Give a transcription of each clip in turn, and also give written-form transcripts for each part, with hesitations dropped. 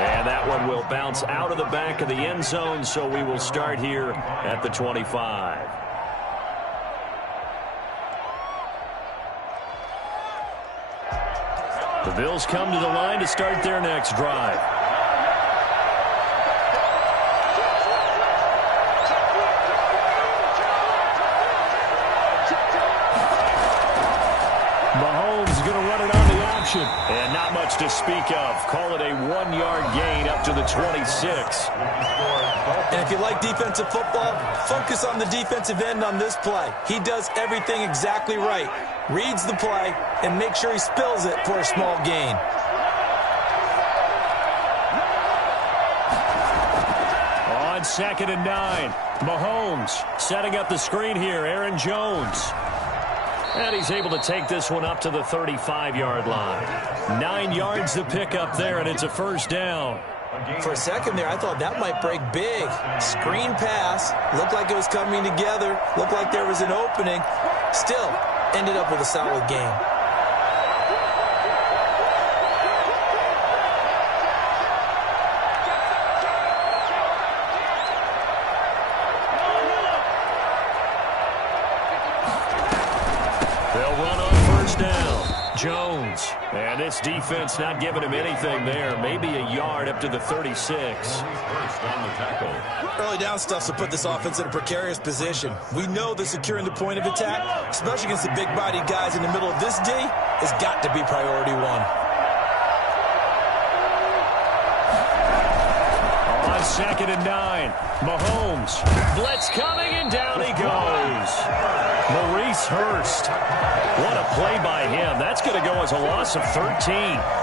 And that one will bounce out of the back of the end zone, so we will start here at the 25. The Bills come to the line to start their next drive. Mahomes is going to run it on the option. And not much to speak of. Call it a 1-yard gain up to the 26. And if you like defensive football, focus on the defensive end on this play. He does everything exactly right. Reads the play and makes sure he spills it for a small gain. On 2nd and 9, Mahomes setting up the screen here. Aaron Jones. And he's able to take this one up to the 35-yard line. 9 yards to pick up there, and it's a first down. For a second there, I thought that might break big. Screen pass. Looked like it was coming together. Looked like there was an opening. Still, ended up with a solid game. They'll run on first down. Jones. And this defense not giving him anything there. Maybe a yard up to the 36. First on the tackle. Early down stuff will put this offense in a precarious position. We know that securing the point of attack, especially against the big-bodied guys in the middle of this D, has got to be priority one. On 2nd and 9, Mahomes. Blitz coming, and down he goes. Maurice Hurst. What a play by him. That's going to go as a loss of 13.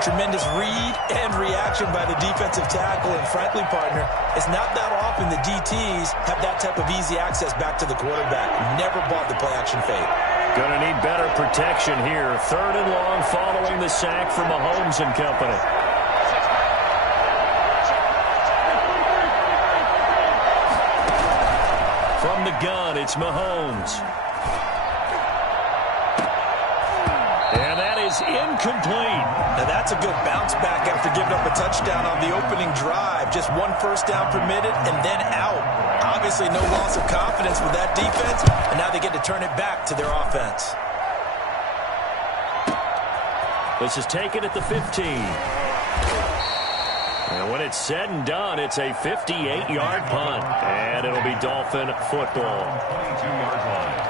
Tremendous read and reaction by the defensive tackle. And frankly, partner, it's not that often the DTs have that type of easy access back to the quarterback. Never bought the play-action fake. Going to need better protection here. 3rd and long following the sack from Mahomes and company. From the gun, it's Mahomes. And that is incomplete. Now that's a good bounce back after giving up a touchdown on the opening drive. Just 1 first down permitted and then out. Obviously no loss of confidence with that defense, and now they get to turn it back to their offense. This is taken at the 15. And when it's said and done, it's a 58-yard punt. And it'll be Dolphin football. 22-yard line.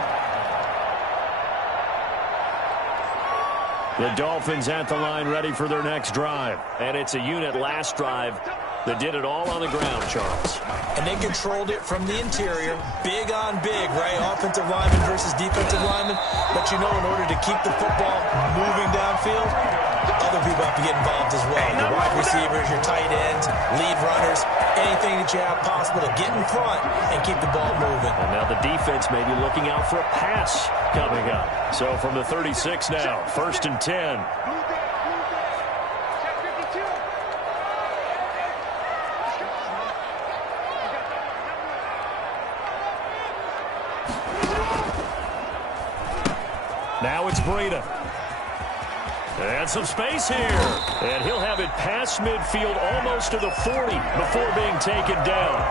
The Dolphins at the line ready for their next drive. And it's a unit last drive that did it all on the ground, Charles. And they controlled it from the interior. Big on big, right? Offensive lineman versus defensive lineman. But you know, in order to keep the football moving downfield, other people have to get involved as well. Your wide receivers, your tight ends, lead runners, anything that you have possible to get in front and keep the ball moving. And now the defense may be looking out for a pass coming up. So from the 36 now, 1st and 10. Now it's Breida. And some space here. And he'll have it past midfield almost to the 40 before being taken down.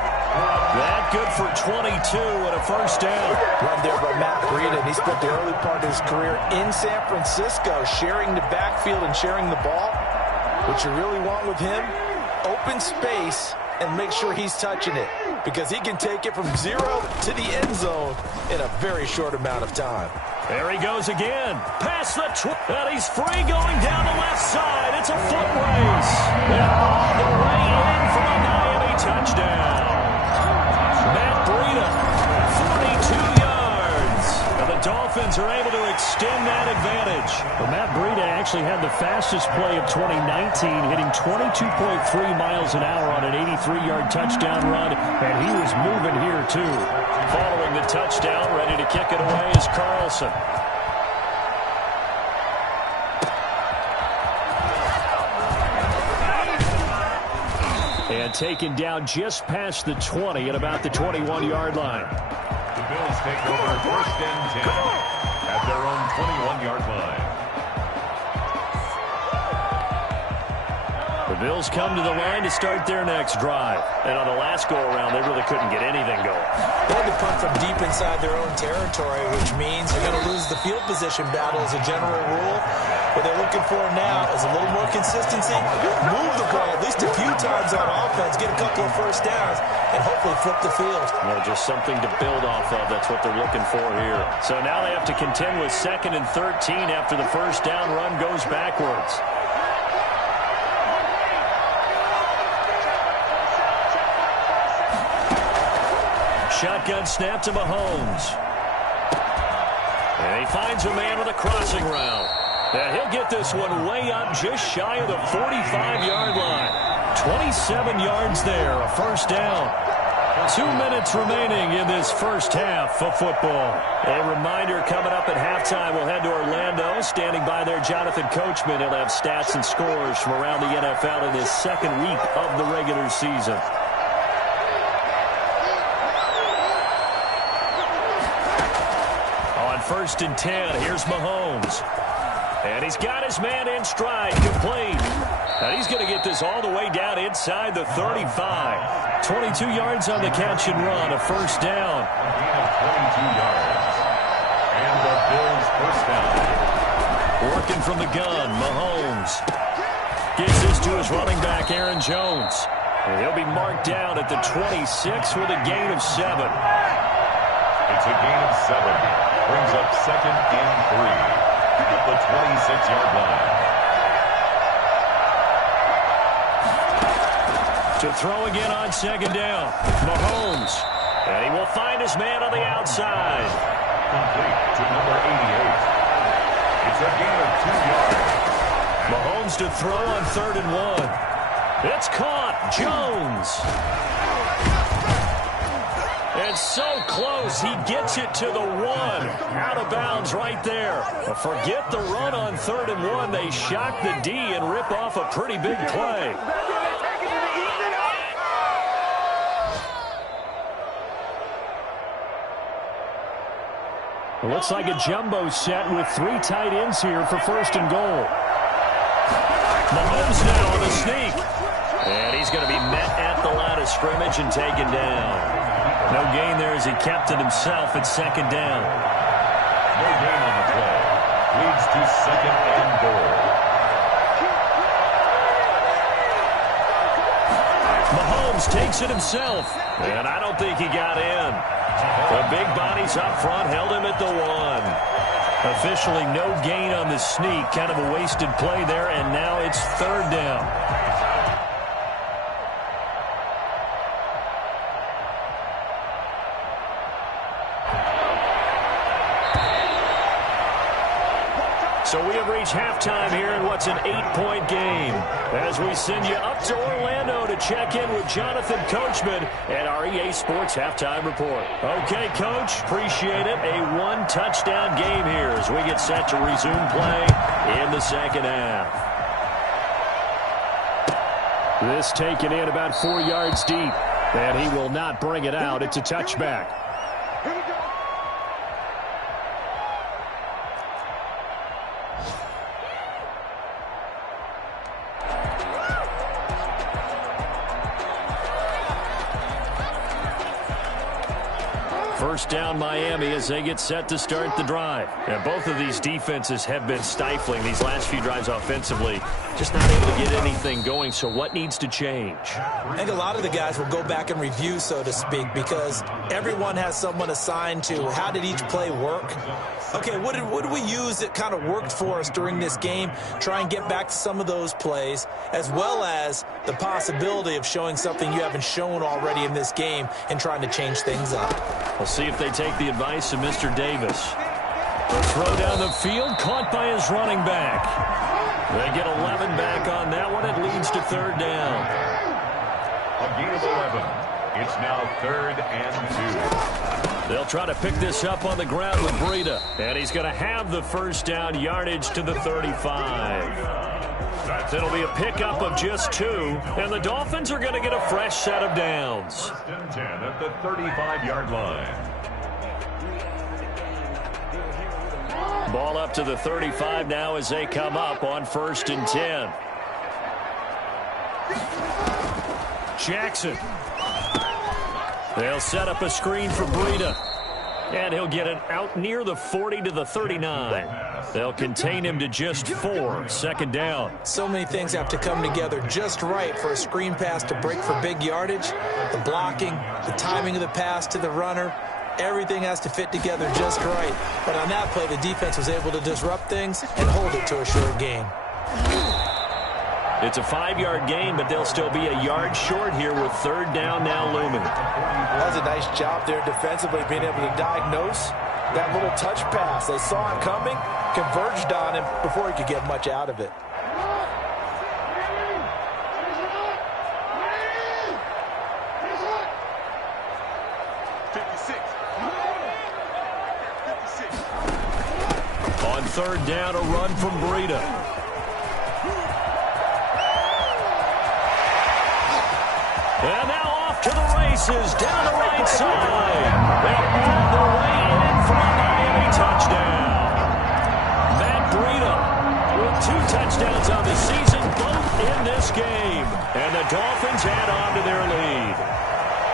That good for 22 and a first down. Run there by Matt Breida. And he spent the early part of his career in San Francisco sharing the backfield and sharing the ball. What you really want with him, open space and make sure he's touching it. Because he can take it from 0 to the end zone in a very short amount of time. There he goes again. Past the and he's free going down the left side. It's a foot race. And all the way in for a Miami touchdown. Matt Breida, 42 yards. And the Dolphins are able to extend that advantage. Well, Matt Breida actually had the fastest play of 2019, hitting 22.3 miles an hour on an 83-yard touchdown run, and he was moving here too. Following the touchdown, ready to kick it away is Carlson. And taken down just past the 20 at about the 21-yard line. The Bills take over 1st and 10 at their own 21-yard line. The Bills come to the line to start their next drive. And on the last go-around, they really couldn't get anything going. They had to punt from deep inside their own territory, which means you're going to lose the field position battle as a general rule. What they're looking for now is a little more consistency. Move the ball at least a few times on offense, get a couple of first downs, and hopefully flip the field. Yeah, just something to build off of. That's what they're looking for here. So now they have to contend with 2nd and 13 after the first down run goes backwards. Shotgun snap to Mahomes. And he finds a man with a crossing route. And he'll get this one way up just shy of the 45-yard line. 27 yards there, a first down. 2 minutes remaining in this first half of football. A reminder, coming up at halftime, we'll head to Orlando. Standing by there, Jonathan Coachman. He'll have stats and scores from around the NFL in this second week of the regular season. On 1st and 10, here's Mahomes. And he's got his man in stride, complete. And he's going to get this all the way down inside the 35. 22 yards on the catch and run, a first down. A gain of 22 yards. And the Bills first down. Working from the gun, Mahomes. Gives this to his running back, Aaron Jones. And he'll be marked down at the 26 with a gain of 7. It's a gain of 7. Brings up 2nd and 3. At the 26-yard line. To throw again on 2nd down. Mahomes. And he will find his man on the outside. Complete to number 88. It's a gain of 2 yards. Mahomes to throw on 3rd and 1. It's caught. Jones. And so close, he gets it to the 1. Out of bounds right there. But forget the run on 3rd and 1. They shock the D and rip off a pretty big play. It looks like a jumbo set with 3 tight ends here for 1st and goal. Mahomes now on the sneak. And he's going to be met at the line of scrimmage and taken down. No gain there as he kept it himself at 2nd down. No gain on the play. Leads to 2nd and goal. Mahomes takes it himself. And I don't think he got in. The big bodies up front held him at the 1. Officially no gain on the sneak. Kind of a wasted play there, and now it's 3rd down. So we have reached halftime here in what's an 8-point game as we send you up to Orlando to check in with Jonathan Coachman at our EA Sports Halftime Report. Okay, Coach, appreciate it. A 1-touchdown game here as we get set to resume play in the second half. This taken in about 4 yards deep, and he will not bring it out. It's a touchback. First down Miami as they get set to start the drive. And both of these defenses have been stifling these last few drives offensively. Just not able to get anything going, so what needs to change? I think a lot of the guys will go back and review, so to speak, because everyone has someone assigned to how did each play work. Okay, what did we use that kind of worked for us during this game? Try and get back to some of those plays, as well as the possibility of showing something you haven't shown already in this game and trying to change things up. We'll see if they take the advice of Mr. Davis. The throw down the field, caught by his running back. They get 11 back on that one. It leads to 3rd down. A gain of 11. It's now 3rd and 2. They'll try to pick this up on the ground with Breida. And he's going to have the first down, yardage to the 35. It'll be a pickup of just 2. And the Dolphins are going to get a fresh set of downs. 1st and 10 at the 35-yard line. Ball up to the 35 now as they come up on 1st and 10. Jackson. They'll set up a screen for Breida. And he'll get it out near the 40 to the 39. They'll contain him to just 4. Second down. So many things have to come together just right for a screen pass to break for big yardage. The blocking, the timing of the pass to the runner, everything has to fit together just right. But on that play, the defense was able to disrupt things and hold it to a short gain. It's a 5-yard gain, but they'll still be a yard short here with third down now looming. That was a nice job there defensively, being able to diagnose that little touch pass. They saw it coming, converged on him before he could get much out of it. On third down, a run from Breida. And now off to the races, down the right side. They're all the way in for a Miami touchdown. Matt Breida with 2 touchdowns on the season, both in this game. And the Dolphins add on to their lead.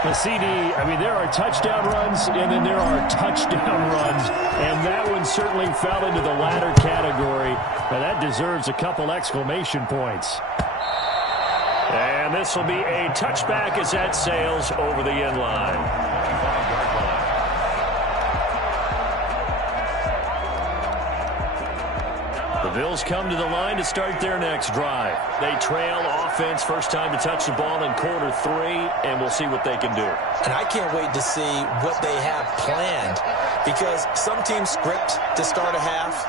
The CD, I mean, there are touchdown runs, and then there are touchdown runs. And that one certainly fell into the latter category. Now, that deserves a couple exclamation points. And this will be a touchback as that sails over the end line. The Bills come to the line to start their next drive. They trail offense, first time to touch the ball in quarter 3, and we'll see what they can do. And I can't wait to see what they have planned, because some teams script to start a half.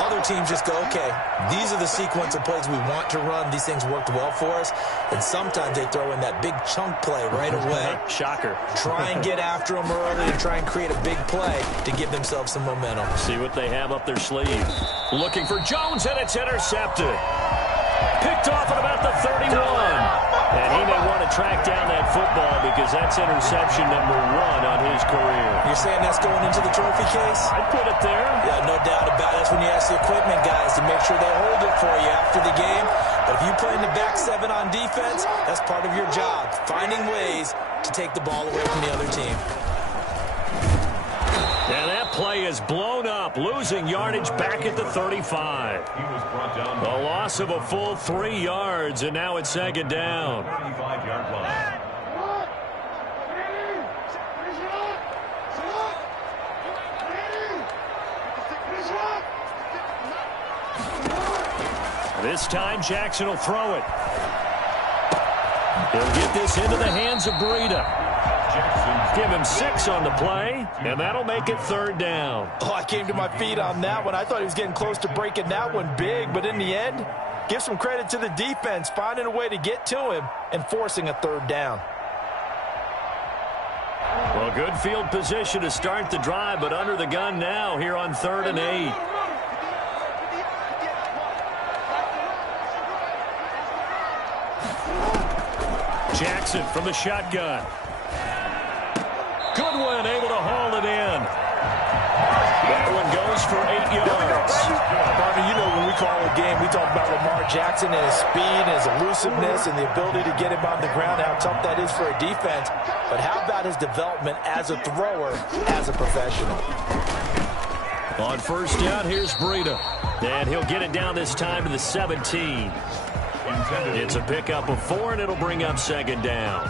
Other teams just go, okay, these are the sequence of plays we want to run. These things worked well for us. And sometimes they throw in that big chunk play right away. Shocker. Try and get after them early and try and create a big play to give themselves some momentum. See what they have up their sleeve. Looking for Jones, and it's intercepted. Picked off at about the 31. And he may want to track down that football because that's interception number 1 on his career. You're saying that's going into the trophy case? I'd put it there. Yeah, no doubt about it. That's when you ask the equipment guys to make sure they hold it for you after the game. But if you play in the back 7 on defense, that's part of your job, finding ways to take the ball away from the other team. And that play is blown up, losing yardage back at the 35. A loss of a full 3 yards, and now it's second down. 35-yard line. This time, Jackson will throw it. He'll get this into the hands of Breida. Give him 6 on the play, and that'll make it third down. Oh, I came to my feet on that one. I thought he was getting close to breaking that one big, but in the end, give some credit to the defense, finding a way to get to him and forcing a third down. Well, good field position to start the drive, but under the gun now here on 3rd and 8. Jackson from the shotgun. Goodwin able to haul it in. That one goes for 8 yards. Bobby, you know when we call a game, we talk about Lamar Jackson and his speed and his elusiveness and the ability to get him on the ground, how tough that is for a defense. But how about his development as a thrower, as a professional? On first down, here's Breida. And he'll get it down this time to the 17. It's a pickup of 4, and it'll bring up second down.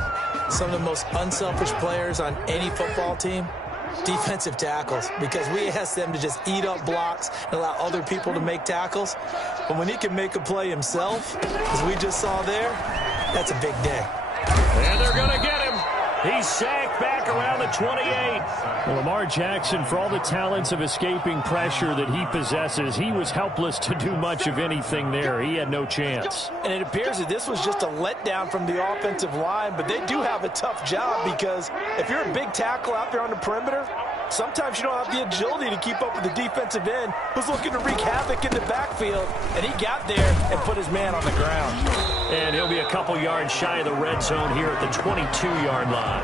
Some of the most unselfish players on any football team, defensive tackles, because we ask them to just eat up blocks and allow other people to make tackles. But when he can make a play himself, as we just saw there, that's a big day. And they're going to get him. He's sacked back around the 28. Well, Lamar Jackson, for all the talents of escaping pressure that he possesses, he was helpless to do much of anything there. He had no chance. And it appears that this was just a letdown from the offensive line, but they do have a tough job because if you're a big tackle out there on the perimeter, sometimes you don't have the agility to keep up with the defensive end who's looking to wreak havoc in the backfield, and he got there and put his man on the ground. And he'll be a couple yards shy of the red zone here at the 22-yard line.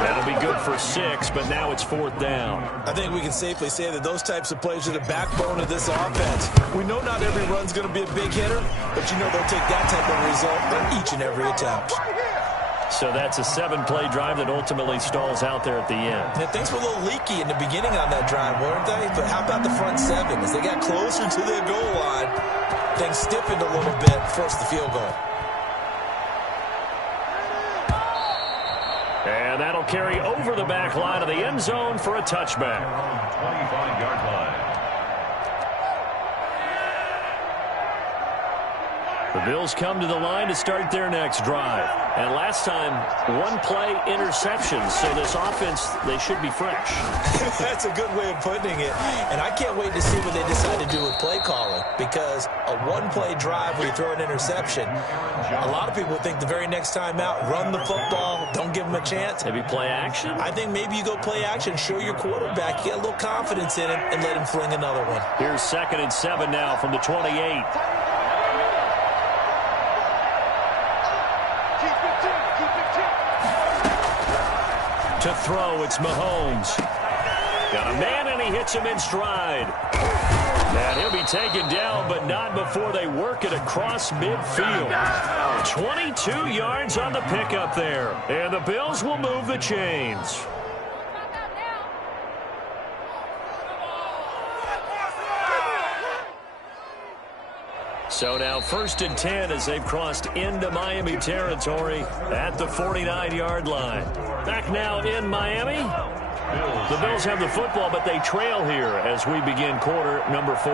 That'll be good for 6, but now it's 4th down. I think we can safely say that those types of plays are the backbone of this offense. We know not every run's going to be a big hitter, but you know they'll take that type of result on each and every attempt. So that's a 7-play drive that ultimately stalls out there at the end. And things were a little leaky in the beginning on that drive, weren't they? But how about the front 7? As they got closer to their goal line, things stiffened a little bit, forced the field goal. And that'll carry over the back line of the end zone for a touchback. 25-yard line. The Bills come to the line to start their next drive. And last time, 1-play interception. So this offense, they should be fresh. That's a good way of putting it. And I can't wait to see what they decide to do with play calling. Because a 1-play drive where you throw an interception, a lot of people think the very next time out, run the football, don't give them a chance. Maybe play action? I think maybe you go play action, show your quarterback, get a little confidence in him, and let him fling another one. Here's 2nd and 7 now from the 28. To throw, it's Mahomes. Got a man, and he hits him in stride. And he'll be taken down, but not before they work it across midfield. 22 yards on the pickup there. And the Bills will move the chains. So now 1st and 10 as they've crossed into Miami territory at the 49-yard line. Back now in Miami. The Bills have the football, but they trail here as we begin quarter number 4.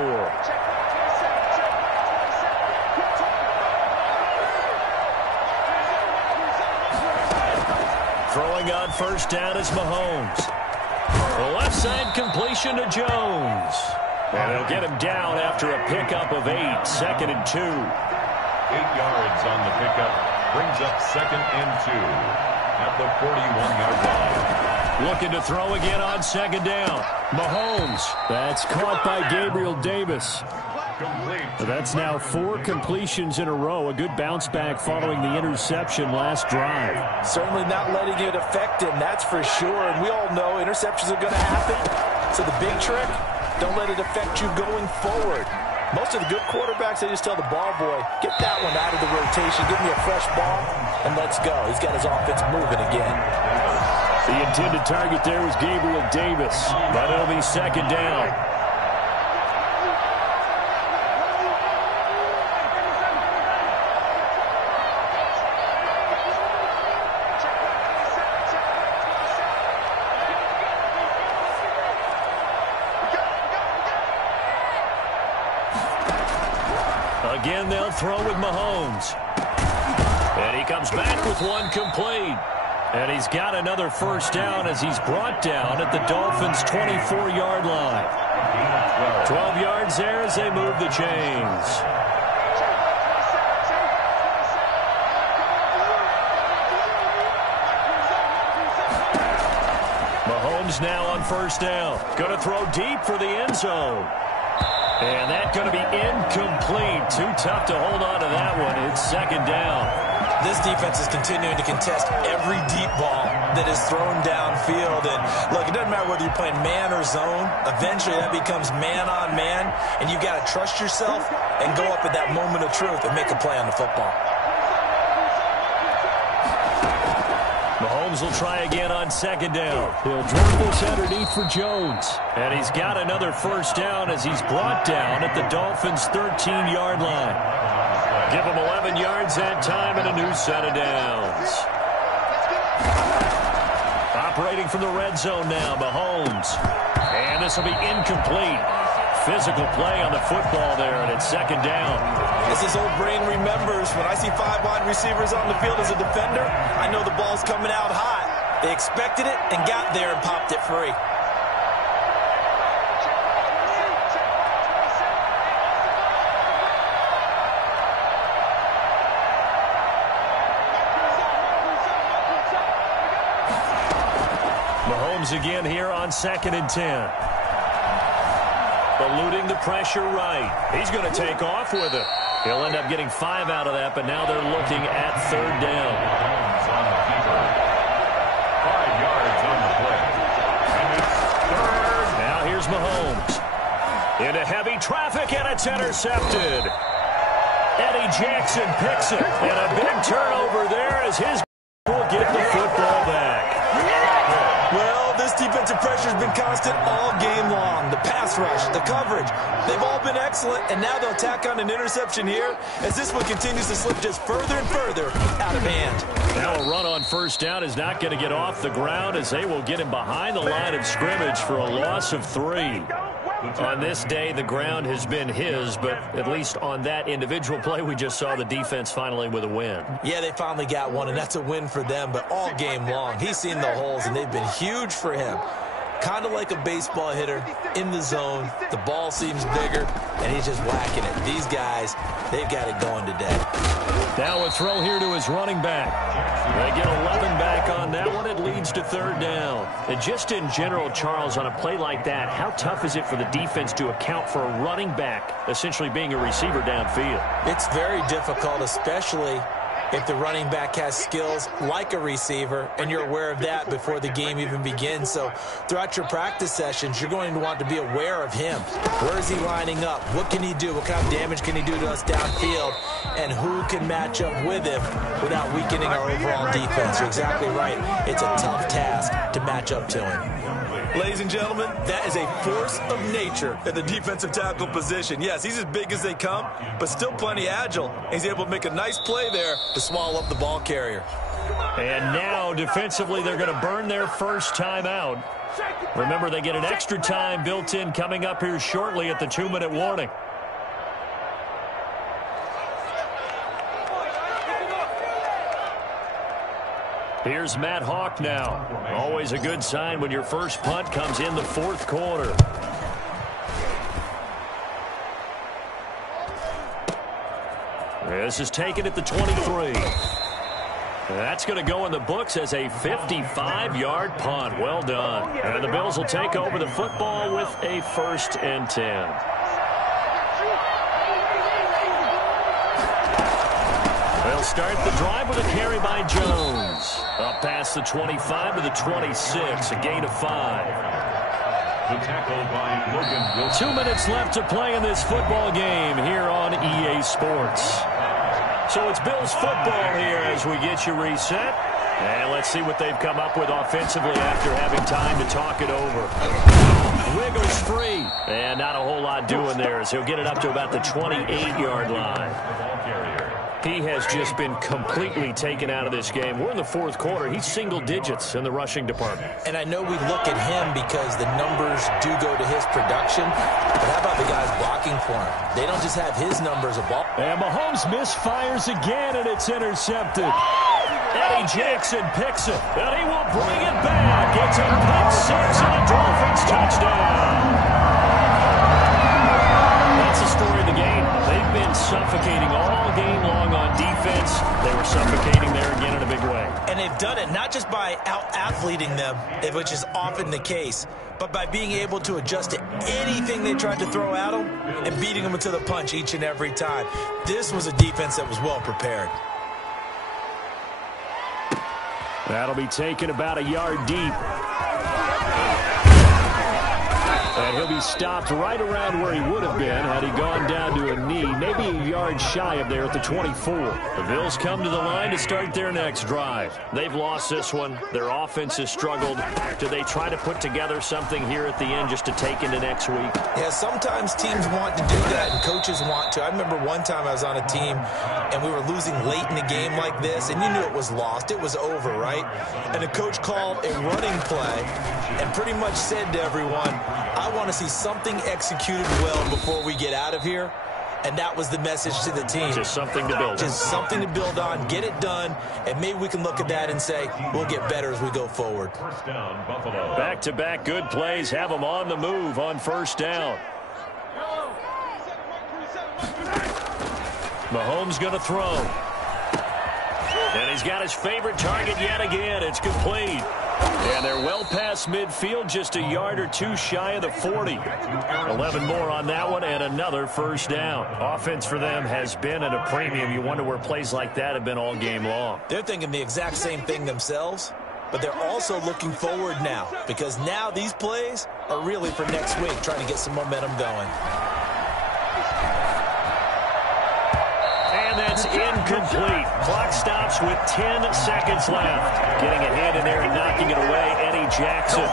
Throwing on 1st down is Mahomes. The left side completion to Jones. And they'll get him down after a pickup of 8, 2nd and 2. 8 yards on the pickup. Brings up 2nd and 2 at the 41-yard line. Looking to throw again on 2nd down. Mahomes. That's caught by Gabriel Davis. That's now 4 completions in a row. A good bounce back following the interception last drive. Certainly not letting it affect him, that's for sure. And we all know interceptions are going to happen. So the big trick, don't let it affect you going forward. Most of the good quarterbacks, they just tell the ball boy, get that one out of the rotation, give me a fresh ball, and let's go. He's got his offense moving again. The intended target there was Gabriel Davis, but it'll be 2nd down. Again, they'll throw with Mahomes. And he comes back with one complete. And he's got another 1st down as he's brought down at the Dolphins' 24-yard line. 12 yards there as they move the chains. Mahomes now on 1st down. Going to throw deep for the end zone. And that's going to be incomplete. Too tough to hold on to that one. It's 2nd down. This defense is continuing to contest every deep ball that is thrown downfield. And look, it doesn't matter whether you're playing man or zone. Eventually that becomes man on man. And you got to trust yourself and go up at that moment of truth and make a play on the football. Mahomes will try again on 2nd down. He'll drop this underneath for Jones. And he's got another 1st down as he's brought down at the Dolphins' 13-yard line. Give him 11 yards that time and a new set of downs. Operating from the red zone now, Mahomes. And this will be incomplete. Physical play on the football there, and it's 2nd down. As his old brain remembers, when I see 5 wide receivers on the field as a defender, I know the ball's coming out hot. They expected it and got there and popped it free. Mahomes again here on 2nd and 10. Eluding the pressure right. He's going to take off with it. He'll end up getting 5 out of that, but now they're looking at 3rd down. Mahomes on the keeper. 5 yards on the play. And it's 3rd. Now here's Mahomes. Into heavy traffic, and it's intercepted. Eddie Jackson picks it. And a big turnover there as his will get the football back. Well, this defensive pressure has been constant all game long. The pass rush, the coverage, they've all been excellent, and now they'll tack on an interception here as this one continues to slip just further and further out of hand. Now a run on 1st down is not going to get off the ground as they will get him behind the line of scrimmage for a loss of 3. On this day, the ground has been his, but at least on that individual play, we just saw the defense finally with a win. Yeah, they finally got one, and that's a win for them, but all game long, he's seen the holes, and they've been huge for him. Kind of like a baseball hitter in the zone. The ball seems bigger, and he's just whacking it. These guys, they've got it going today. Now a throw here to his running back. They get 11 back on that one. It leads to 3rd down. And just in general, Charles, on a play like that, how tough is it for the defense to account for a running back essentially being a receiver downfield? It's very difficult, especially if the running back has skills like a receiver, and you're aware of that before the game even begins. So throughout your practice sessions, you're going to want to be aware of him. Where is he lining up? What can he do? What kind of damage can he do to us downfield? And who can match up with him without weakening our overall defense? You're exactly right. It's a tough task to match up to him. Ladies and gentlemen, that is a force of nature at the defensive tackle position. Yes, he's as big as they come, but still plenty agile. He's able to make a nice play there to swallow up the ball carrier. And now, defensively, they're going to burn their first time out. Remember, they get an extra time built in coming up here shortly at the 2-minute warning. Here's Matt Hawk now. Always a good sign when your first punt comes in the 4th quarter. This is taken at the 23. That's going to go in the books as a 55-yard punt. Well done. And the Bills will take over the football with a 1st and 10. They'll start the drive with a carry by Jones. Up past the 25 to the 26, a gain of 5. The tackle by Logan Wilson. 2 minutes left to play in this football game here on EA Sports. So it's Bills football here as we get you reset. And let's see what they've come up with offensively after having time to talk it over. Wiggles free. And not a whole lot doing there as he'll get it up to about the 28-yard line. He has just been completely taken out of this game. We're in the 4th quarter. He's single digits in the rushing department. And I know we look at him because the numbers do go to his production. But how about the guys blocking for him? They don't just have his numbers of ball. And Mahomes misfires again, and it's intercepted. Eddie Jackson picks it, and he will bring it back. It's a pick 6 and a Dolphins touchdown. That's the story of the game. They've been suffocating all game long on defense. They were suffocating there again in a big way. And they've done it not just by out-athleting them, which is often the case, but by being able to adjust to anything they tried to throw at them and beating them to the punch each and every time. This was a defense that was well prepared. That'll be taken about a yard deep. And he'll be stopped right around where he would have been had he gone down to a knee, maybe a yard shy of there at the 24. The Bills come to the line to start their next drive. They've lost this one. Their offense has struggled. Do they try to put together something here at the end just to take into next week? Yeah, sometimes teams want to do that and coaches want to. I remember one time I was on a team and we were losing late in a game like this, and you knew it was lost. It was over, right? And the coach called a running play and pretty much said to everyone, I want to see something executed well before we get out of here. And that was the message to the team. Just something to build on. Just something to build on, get it done, and maybe we can look at that and say, we'll get better as we go forward. First down, Buffalo. Back-to-back good plays have them on the move on 1st down. Mahomes going to throw. And And he's got his favorite target yet again. It's complete. And they're well past midfield, just a yard or two shy of the 40. 11 more on that one and another first down. Offense for them has been at a premium. You wonder where plays like that have been all game long. They're thinking the exact same thing themselves, but they're also looking forward now because now these plays are really for next week, trying to get some momentum going. And that's incomplete. Clock stops with 10 seconds left. Getting a hand in there and knocking it away, Eddie Jackson.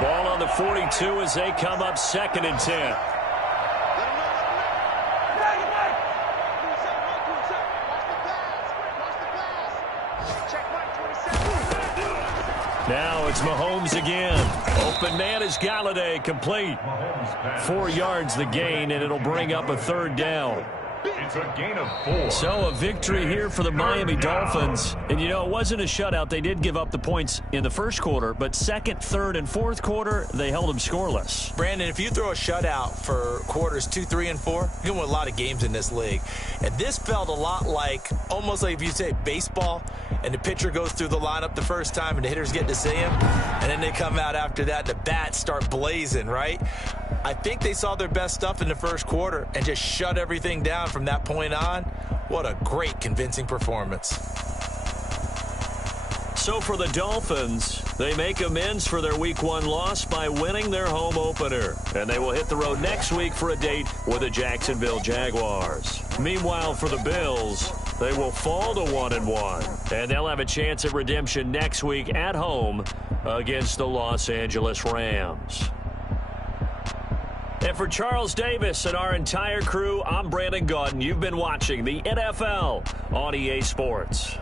Ball on the 42 as they come up 2nd and 10. Now it's Mahomes again. Open man is Galladay, complete. 4 yards the gain, and it'll bring up a 3rd down. It's a gain of 4. So a victory here for the Miami Dolphins. And, you know, it wasn't a shutout. They did give up the points in the first quarter, but 2nd, 3rd, and 4th quarter, they held them scoreless. Brandon, if you throw a shutout for quarters 2, 3, and 4, you're going to win a lot of games in this league. And this felt a lot like, almost like if you say baseball, and the pitcher goes through the lineup the first time and the hitters get to see him, and then they come out after that, the bats start blazing, right? I think they saw their best stuff in the first quarter and just shut everything down from that point on. What a great, convincing performance. So for the Dolphins, they make amends for their Week 1 loss by winning their home opener. And they will hit the road next week for a date with the Jacksonville Jaguars. Meanwhile, for the Bills, they will fall to 1-1. And they'll have a chance at redemption next week at home against the Los Angeles Rams. And for Charles Davis and our entire crew, I'm Brandon Gaudin. You've been watching the NFL on EA Sports.